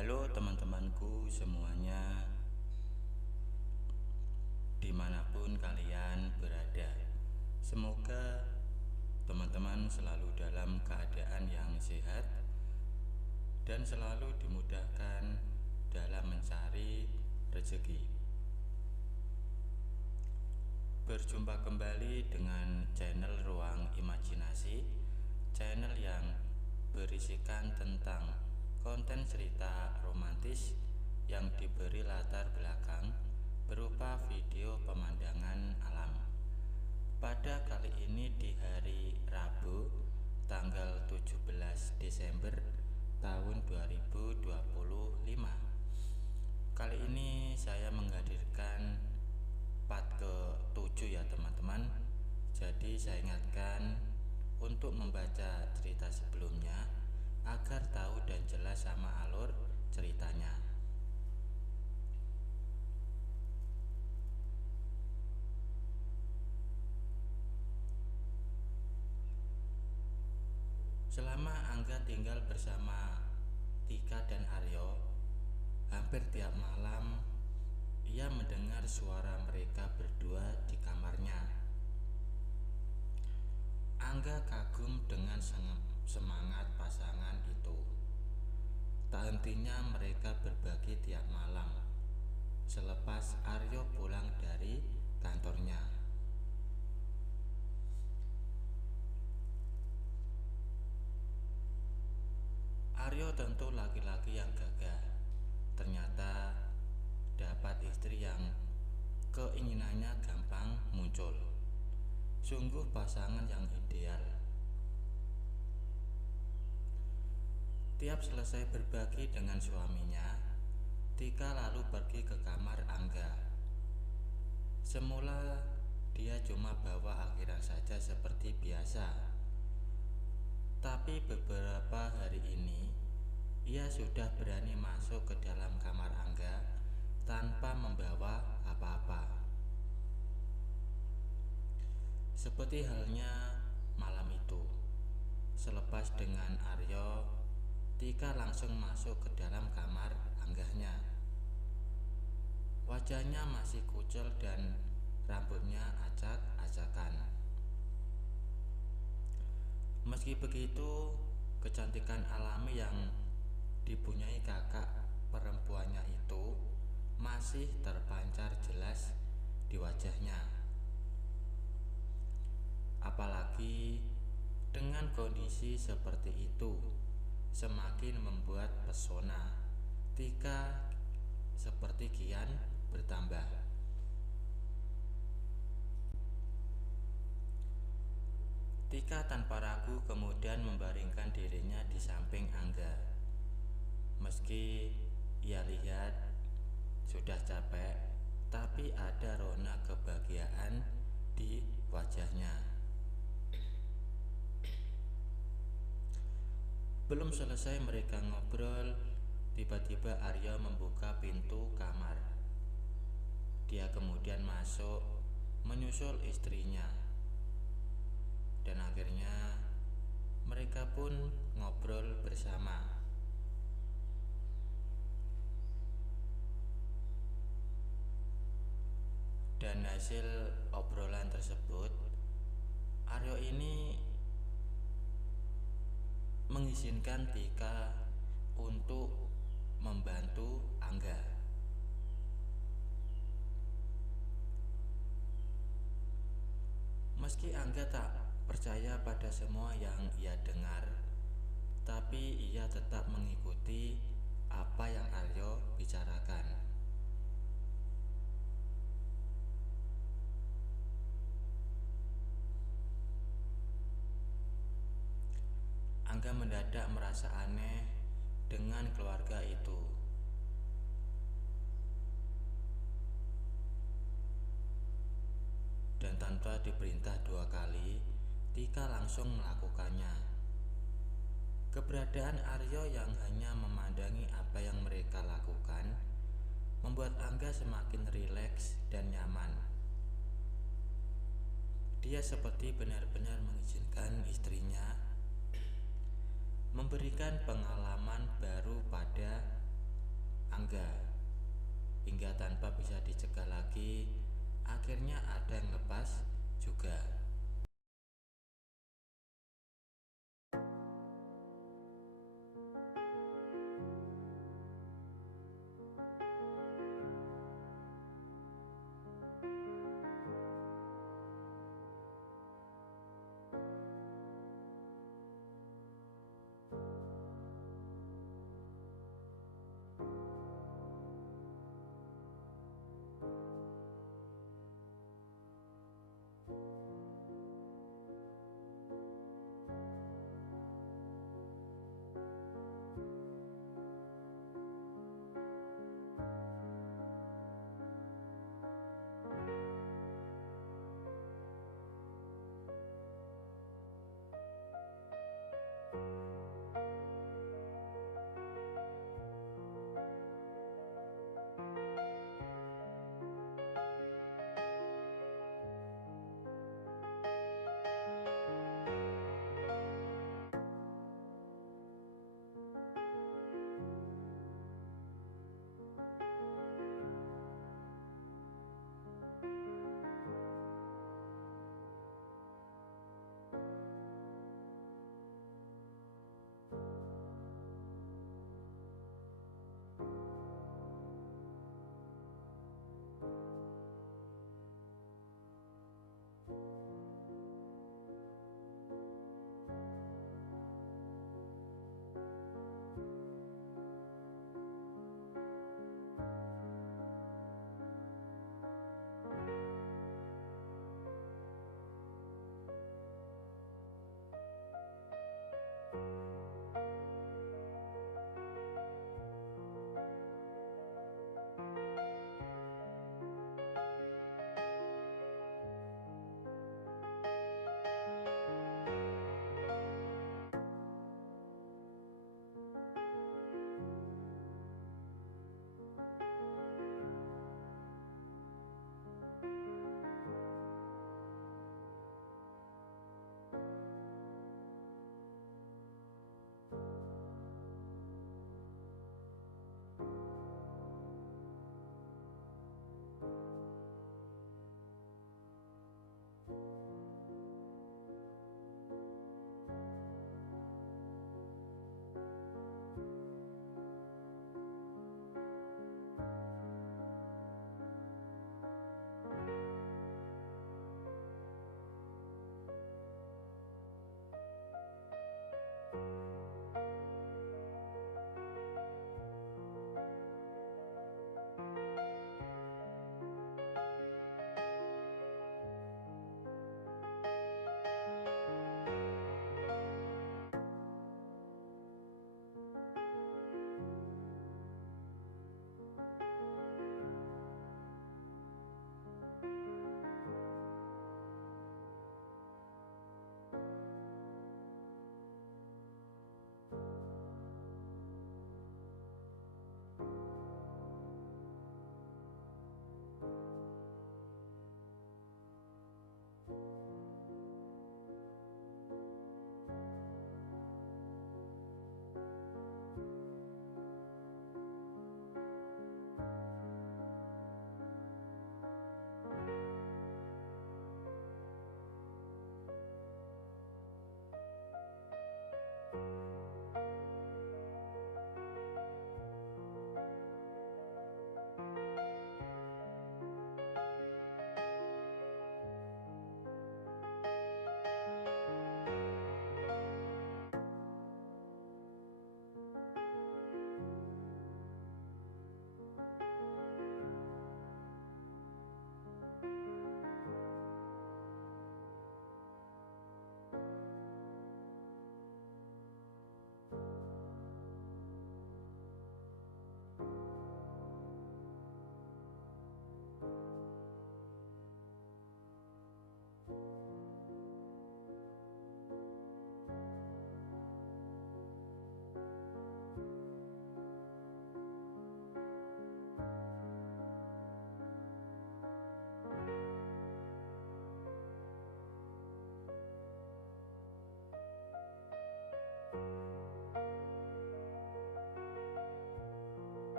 Halo teman-temanku semuanya, dimanapun kalian berada. Semoga teman-teman selalu dalam keadaan yang sehat dan selalu dimudahkan dalam mencari rezeki. Berjumpa kembali dengan channel Ruang Imajinasi, channel yang berisikan tentang konten cerita romantis yang diberi latar belakang berupa video pemandangan alam. Pada kali ini di hari Rabu tanggal 17 Desember tahun 2025. Kali ini saya menghadirkan part ke-7 ya teman-teman. Jadi saya ingatkan untuk membaca cerita sebelumnya agar tahu dan jelas sama alur ceritanya. Selama Angga tinggal bersama Tika dan Aryo, hampir tiap malam ia mendengar suara mereka berdua di kamarnya. Angga kagum dengan semangat pasangan itu. Tak hentinya mereka berbagi tiap malam selepas Aryo pulang dari kantornya. Aryo tentu laki-laki yang gagah. Ternyata dapat istri yang keinginannya gampang muncul. Sungguh pasangan yang ideal. Tiap selesai berbagi dengan suaminya, Tika lalu pergi ke kamar Angga. Semula dia cuma bawa akhiran saja seperti biasa. Tapi beberapa hari ini ia sudah berani masuk ke dalam kamar Angga tanpa membawa apa-apa. Seperti halnya malam itu, selepas dengan Aryo, Tika langsung masuk ke dalam kamar Angganya. Wajahnya masih kucel dan rambutnya acak-acakan. Meski begitu, kecantikan alami yang dipunyai kakak perempuannya itu masih terpancar jelas di wajahnya. Apalagi dengan kondisi seperti itu, semakin membuat pesona Tika seperti kian bertambah. Tika tanpa ragu kemudian membaringkan dirinya di samping Angga. Meski ia lihat sudah capek, tapi ada rona kebahagiaan di wajahnya. Belum selesai mereka ngobrol, tiba-tiba Aryo membuka pintu kamar. Dia kemudian masuk, menyusul istrinya. Dan akhirnya mereka pun ngobrol bersama. Dan hasil obrolan tersebut, Aryo ini mengizinkan Tika untuk membantu Angga. Meski Angga tak percaya pada semua yang ia dengar, tapi ia tetap mengikuti apa yang Aryo bicarakan. Angga mendadak merasa aneh dengan keluarga itu. tanpa diperintah 2 kali, Tika langsung melakukannya. Keberadaan Aryo yang hanya memandangi apa yang mereka lakukan membuat Angga semakin rileks dan nyaman. Dia seperti benar-benar mengizinkan istrinya memberikan pengalaman baru pada Angga, hingga tanpa bisa dicegah lagi, akhirnya ada yang lepas juga.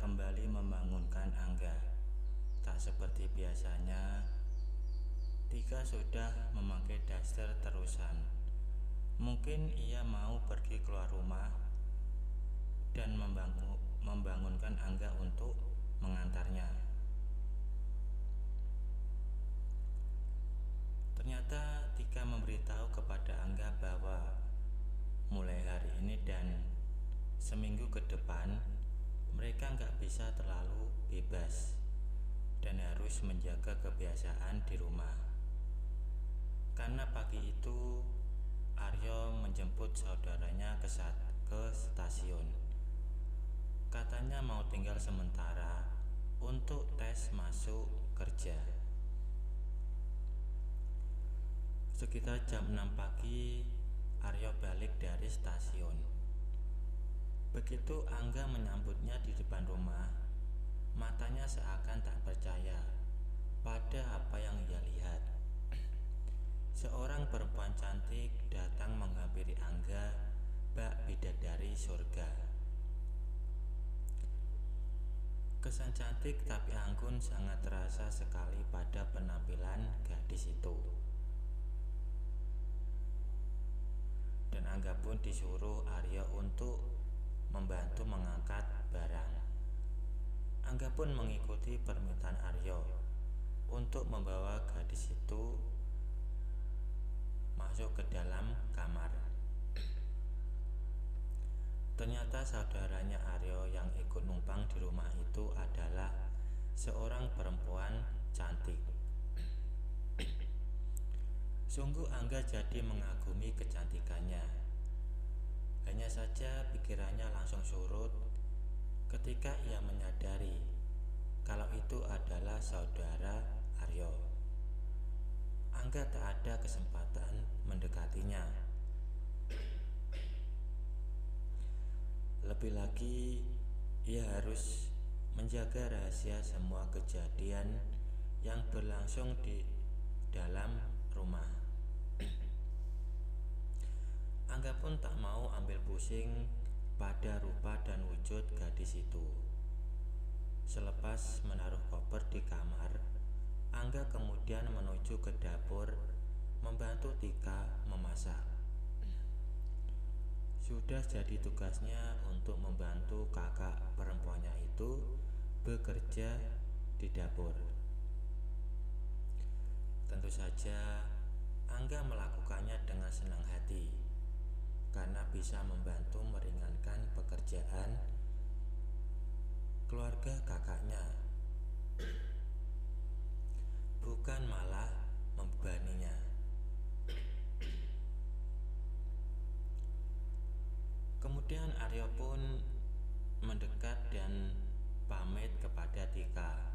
kembali membangunkan Angga. Tak seperti biasanya, Tika sudah memakai daster terusan. Mungkin ia mau pergi keluar rumah dan membangunkan Angga untuk mengantarnya. Ternyata Tika memberitahu kepada Angga bahwa mulai hari ini dan seminggu ke depan mereka nggak bisa terlalu bebas dan harus menjaga kebiasaan di rumah. Karena pagi itu Aryo menjemput saudaranya ke stasiun. Katanya mau tinggal sementara untuk tes masuk kerja. Sekitar jam 6 pagi Aryo balik dari stasiun. Begitu Angga menyambutnya di depan rumah, matanya seakan tak percaya pada apa yang ia lihat. Seorang perempuan cantik datang menghampiri Angga, bak bidadari surga. Kesan cantik tapi anggun sangat terasa sekali pada penampilan gadis itu. Dan Angga pun disuruh Aryo untuk membantu mengangkat barang. Angga pun mengikuti permintaan Aryo untuk membawa gadis itu masuk ke dalam kamar. Ternyata saudaranya Aryo yang ikut numpang di rumah itu adalah seorang perempuan cantik. Sungguh Angga jadi mengagumi kecantikannya. Hanya saja pikirannya langsung surut ketika ia menyadari kalau itu adalah saudara Aryo. Angga tak ada kesempatan mendekatinya. Lebih lagi, ia harus menjaga rahasia semua kejadian yang berlangsung di dalam rumah. Angga pun tak mau ambil pusing pada rupa dan wujud gadis itu. Selepas menaruh koper di kamar, Angga kemudian menuju ke dapur membantu Tika memasak. Sudah jadi tugasnya untuk membantu kakak perempuannya itu bekerja di dapur. Tentu saja Angga melakukannya dengan senang hati karena bisa membantu meringankan pekerjaan keluarga kakaknya, bukan malah membebaninya. Kemudian Aryo pun mendekat dan pamit kepada Tika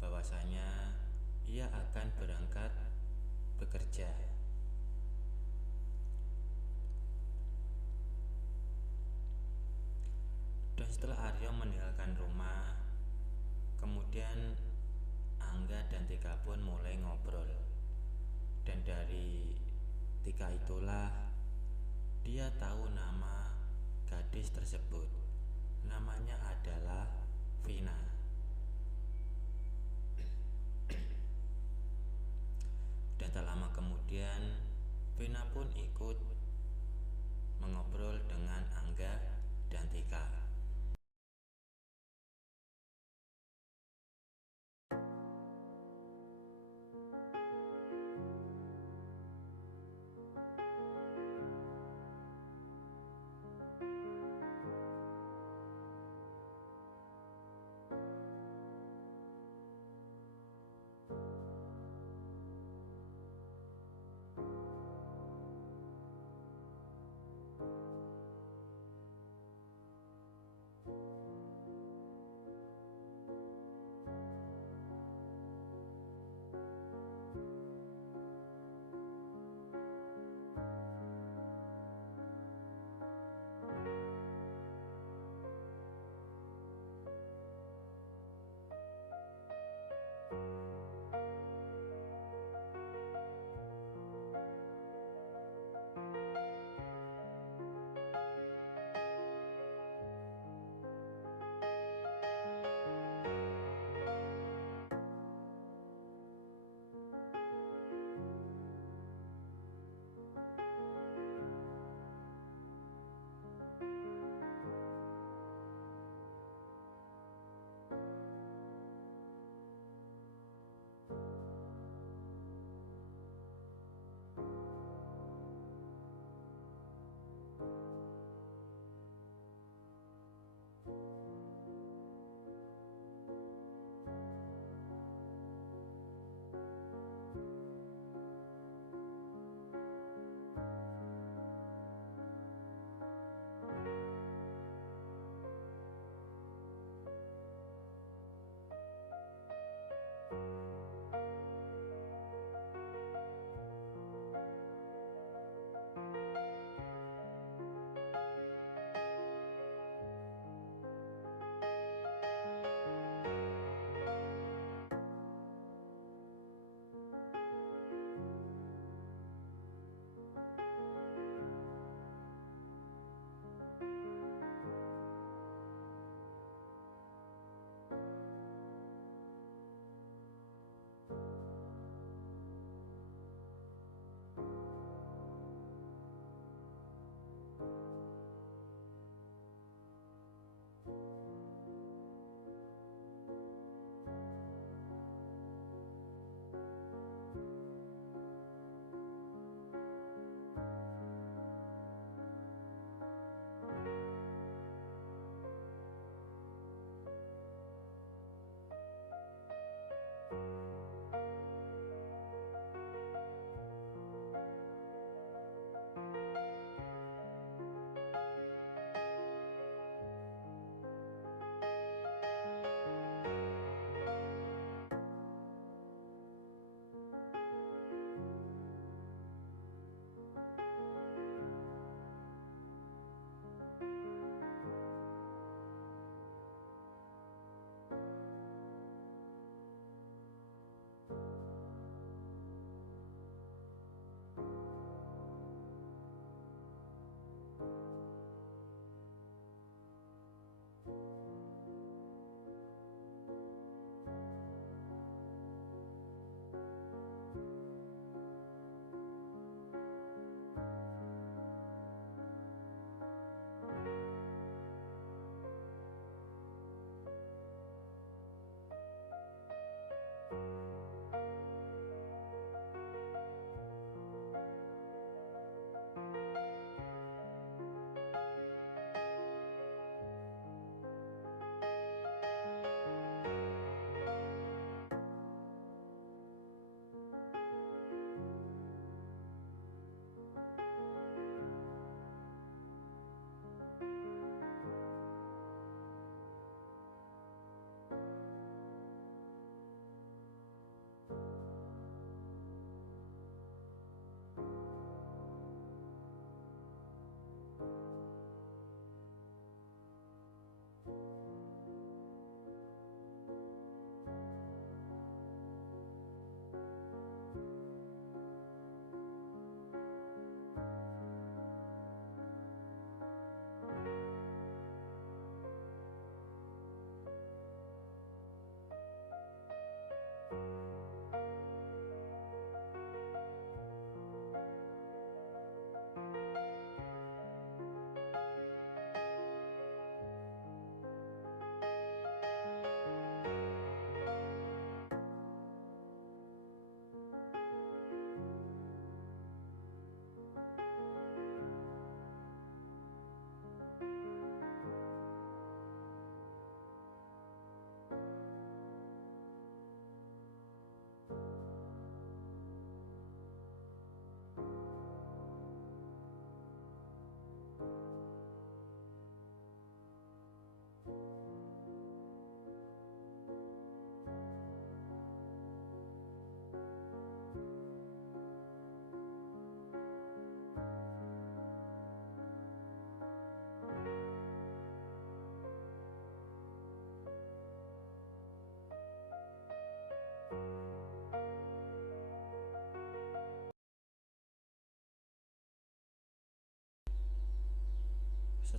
bahwasanya ia akan berangkat bekerja. Dan setelah Aryo meninggalkan rumah, kemudian Angga dan Tika pun mulai ngobrol. Dan dari Tika itulah dia tahu nama gadis tersebut. Namanya adalah Vina. Dan tak lama kemudian Vina pun ikut mengobrol dengan Angga dan Tika.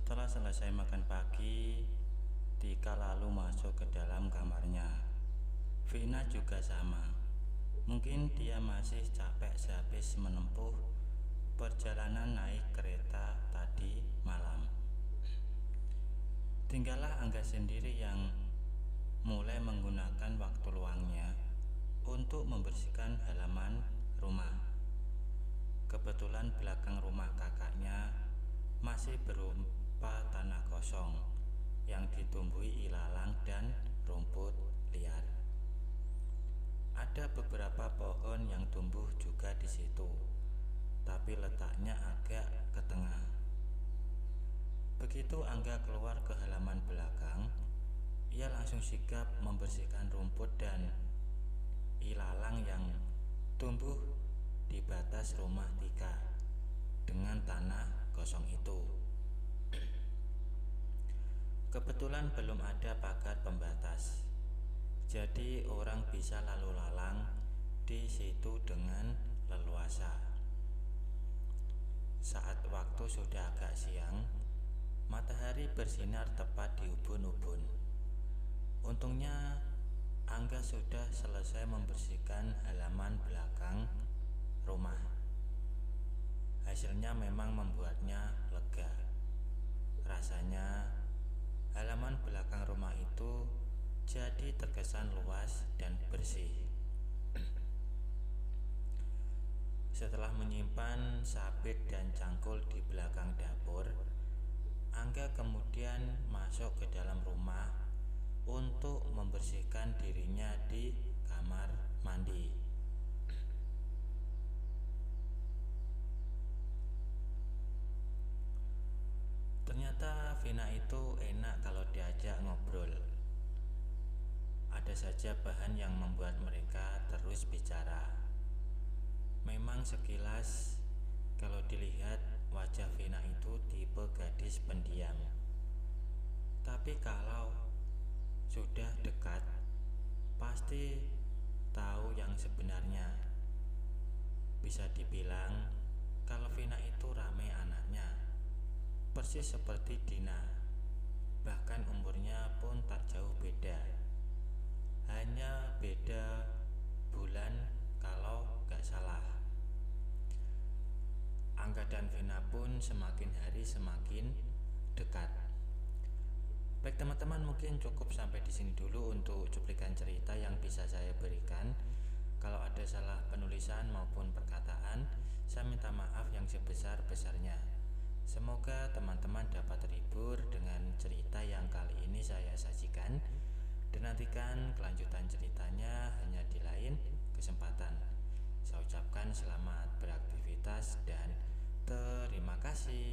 Setelah selesai makan pagi, Tika lalu masuk ke dalam kamarnya. Vina juga sama. Mungkin dia masih capek sehabis menempuh perjalanan naik kereta tadi malam. Tinggallah Angga sendiri yang mulai menggunakan waktu luangnya untuk membersihkan halaman rumah. Kebetulan belakang rumah kakaknya masih berupa tanah kosong yang ditumbuhi ilalang dan rumput liar. Ada beberapa pohon yang tumbuh juga di situ, tapi letaknya agak ke tengah. Begitu Angga keluar ke halaman belakang, ia langsung sigap membersihkan rumput dan ilalang yang tumbuh di batas rumah Tika dengan tanah kosong itu. Kebetulan belum ada pagar pembatas, jadi orang bisa lalu lalang di situ dengan leluasa. Saat waktu sudah agak siang, matahari bersinar tepat di ubun-ubun. Untungnya Angga sudah selesai membersihkan halaman belakang rumah. Hasilnya memang membuatnya lega. Rasanya halaman belakang rumah itu jadi terkesan luas dan bersih. Setelah menyimpan sabit dan cangkul di belakang dapur, Angga kemudian masuk ke dalam rumah untuk membersihkan dirinya di kamar mandi. Ternyata Vina itu enak kalau diajak ngobrol. Ada saja bahan yang membuat mereka terus bicara. Memang sekilas kalau dilihat wajah Vina itu tipe gadis pendiam. Tapi kalau sudah dekat, pasti tahu yang sebenarnya. Bisa dibilang kalau Vina itu rame anaknya, persis seperti Dina. Bahkan umurnya pun tak jauh beda. Hanya beda bulan kalau gak salah. Angga dan Vina pun semakin hari semakin dekat. Baik teman-teman, mungkin cukup sampai di sini dulu untuk cuplikan cerita yang bisa saya berikan. Kalau ada salah penulisan maupun perkataan, saya minta maaf yang sebesar-besarnya. Semoga teman-teman dapat terhibur dengan cerita yang kali ini saya sajikan. Dan nantikan kelanjutan ceritanya hanya di lain kesempatan. Saya ucapkan selamat beraktivitas dan terima kasih.